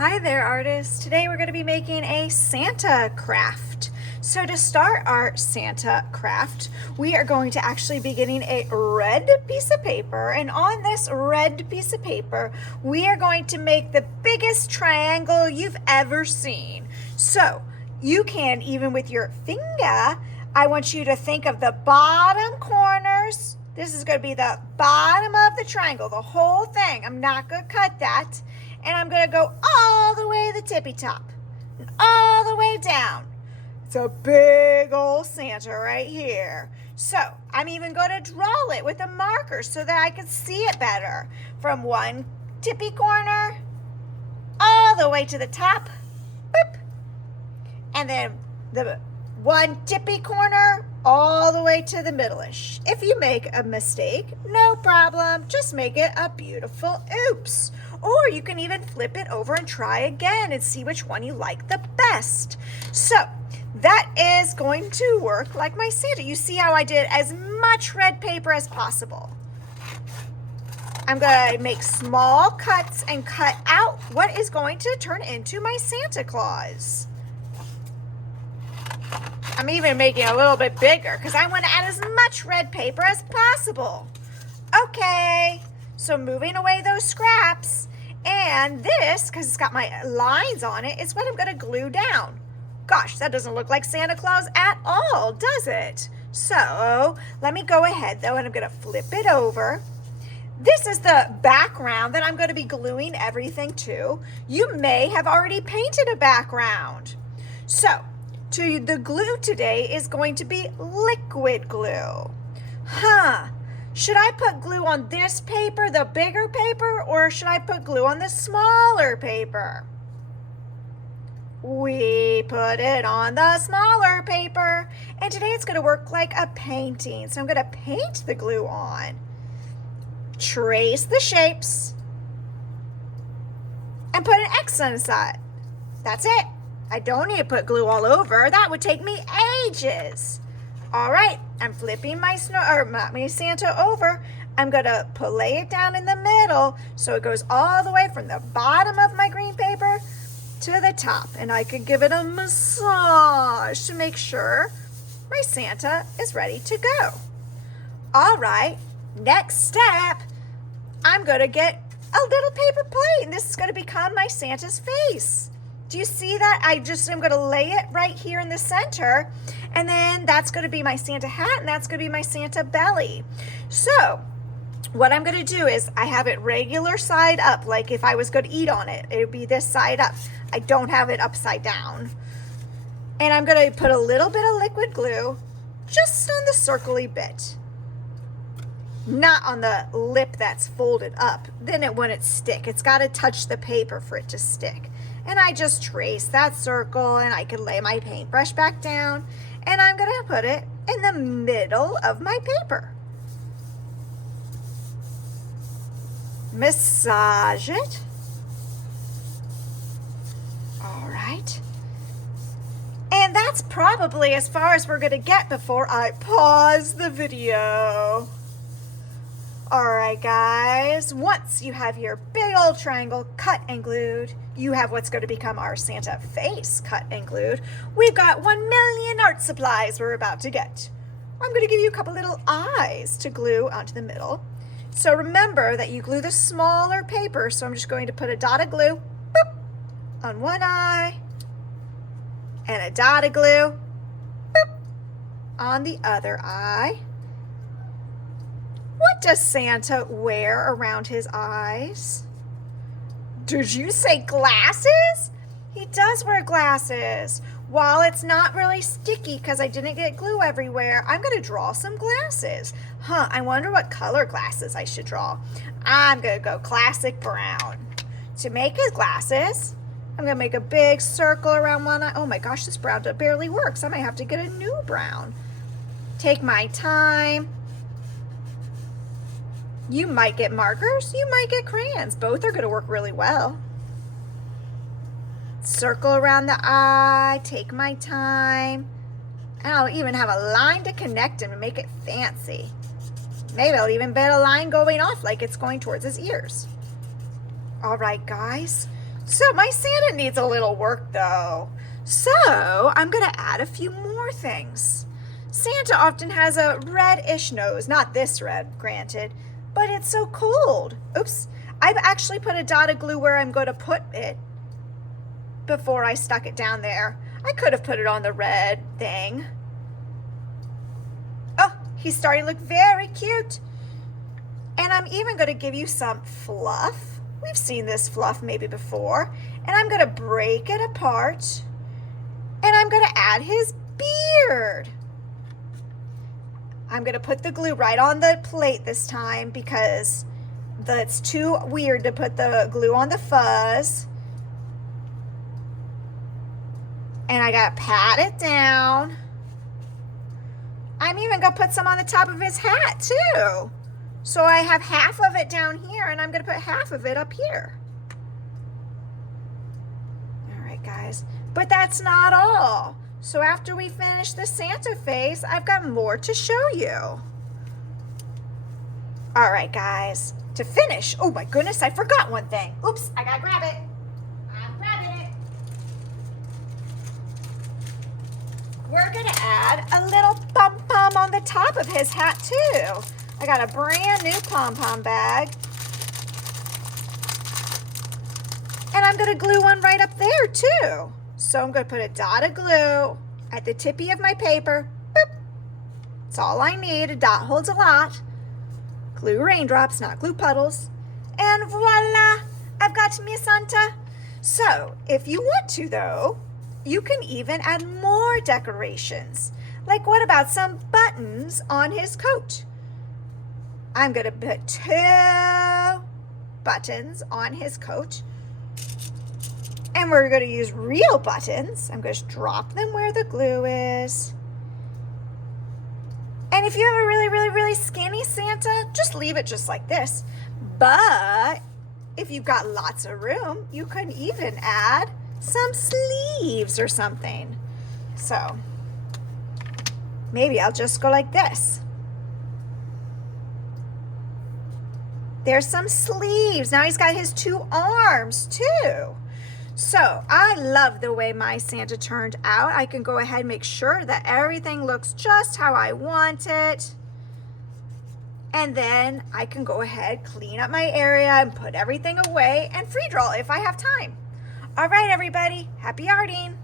Hi there, artists. Today we're going to be making a Santa craft. So to start our Santa craft, we are going to actually be getting a red piece of paper, and on this red piece of paper, we are going to make the biggest triangle you've ever seen. So you can, even with your finger, I want you to think of the bottom corners. This is going to be the bottom of the triangle, the whole thing. I'm not going to cut that. And I'm going to go all the way to the tippy top and all the way down. It's a big old Santa right here. So I'm even going to draw it with a marker so that I can see it better. From one tippy corner all the way to the top. Boop. And then the one tippy corner all the way to the middle-ish. If you make a mistake, no problem. Just make it a beautiful oops. Or you can even flip it over and try again and see which one you like the best. So that is going to work like my Santa. You see how I did as much red paper as possible. I'm going to make small cuts and cut out what is going to turn into my Santa Claus. I'm even making it a little bit bigger because I want to add as much red paper as possible. Okay, so moving away those scraps, and this, because it's got my lines on it, is what I'm going to glue down. Gosh, that doesn't look like Santa Claus at all, does it? So let me go ahead though, and I'm going to flip it over. This is the background that I'm going to be gluing everything to. You may have already painted a background. So the glue today is going to be liquid glue. Should I put glue on this paper, the bigger paper, or should I put glue on the smaller paper? We put it on the smaller paper, and today it's going to work like a painting. So I'm going to paint the glue on, trace the shapes, and put an X on the side. That's it. I don't need to put glue all over. That would take me ages. All right, I'm flipping my Santa over. I'm going to lay it down in the middle so it goes all the way from the bottom of my green paper to the top. And I can give it a massage to make sure my Santa is ready to go. All right, next step, I'm going to get a little paper plate, and this is going to become my Santa's face. Do you see that? I just am going to lay it right here in the center, and then that's going to be my Santa hat, and that's going to be my Santa belly. So what I'm going to do is I have it regular side up, like if I was going to eat on it, it would be this side up. I don't have it upside down. And I'm going to put a little bit of liquid glue just on the circly bit, not on the lip that's folded up. Then it wouldn't stick. It's got to touch the paper for it to stick. And I just trace that circle, and I can lay my paintbrush back down, and I'm going to put it in the middle of my paper. Massage it. All right. And that's probably as far as we're going to get before I pause the video. All right, guys, once you have your big old triangle cut and glued, you have what's going to become our Santa face cut and glued. We've got 1 million art supplies we're about to get. I'm going to give you a couple little eyes to glue onto the middle. So remember that you glue the smaller paper, so I'm just going to put a dot of glue boop, on one eye and a dot of glue boop, on the other eye. What does Santa wear around his eyes? Did you say glasses? He does wear glasses. While it's not really sticky because I didn't get glue everywhere, I'm going to draw some glasses. I wonder what color glasses I should draw. I'm going to go classic brown. To make his glasses, I'm going to make a big circle around one eye. Oh my gosh, this brown barely works. I might have to get a new brown. Take my time. You might get markers, you might get crayons. Both are going to work really well. Circle around the eye, take my time. And I'll even have a line to connect him and make it fancy. Maybe I'll even put a line going off like it's going towards his ears. All right, guys. So my Santa needs a little work though. So I'm gonna add a few more things. Santa often has a reddish nose, not this red, granted, but it's so cold. Oops, I've actually put a dot of glue where I'm gonna put it before I stuck it down there. I could have put it on the red thing. Oh, he's starting to look very cute. And I'm even gonna give you some fluff. We've seen this fluff maybe before. And I'm gonna break it apart. And I'm gonna add his beard. I'm gonna put the glue right on the plate this time because it's too weird to put the glue on the fuzz. And I gotta pat it down. I'm even gonna put some on the top of his hat too. So I have half of it down here and I'm gonna put half of it up here. All right, guys, but that's not all. So after we finish the Santa face, I've got more to show you. All right, guys, to finish, oh my goodness, I forgot one thing. Oops, I gotta grab it. I'm grabbing it. We're gonna add a little pom-pom on the top of his hat too. I got a brand new pom-pom bag. And I'm gonna glue one right up there too. So I'm gonna put a dot of glue at the tippy of my paper. Boop. That's all I need. A dot holds a lot. Glue raindrops, not glue puddles. And voila, I've got me a Santa. So if you want to though, you can even add more decorations. Like what about some buttons on his coat? I'm gonna put 2 buttons on his coat. And we're gonna use real buttons. I'm gonna just drop them where the glue is. And if you have a really skinny Santa, just leave it just like this. But if you've got lots of room, you can even add some sleeves or something. So maybe I'll just go like this. There's some sleeves. Now he's got his 2 arms too. So I love the way my Santa turned out. I can go ahead and make sure that everything looks just how I want it. And then I can go ahead, clean up my area and put everything away and free draw if I have time. All right, everybody, happy arting.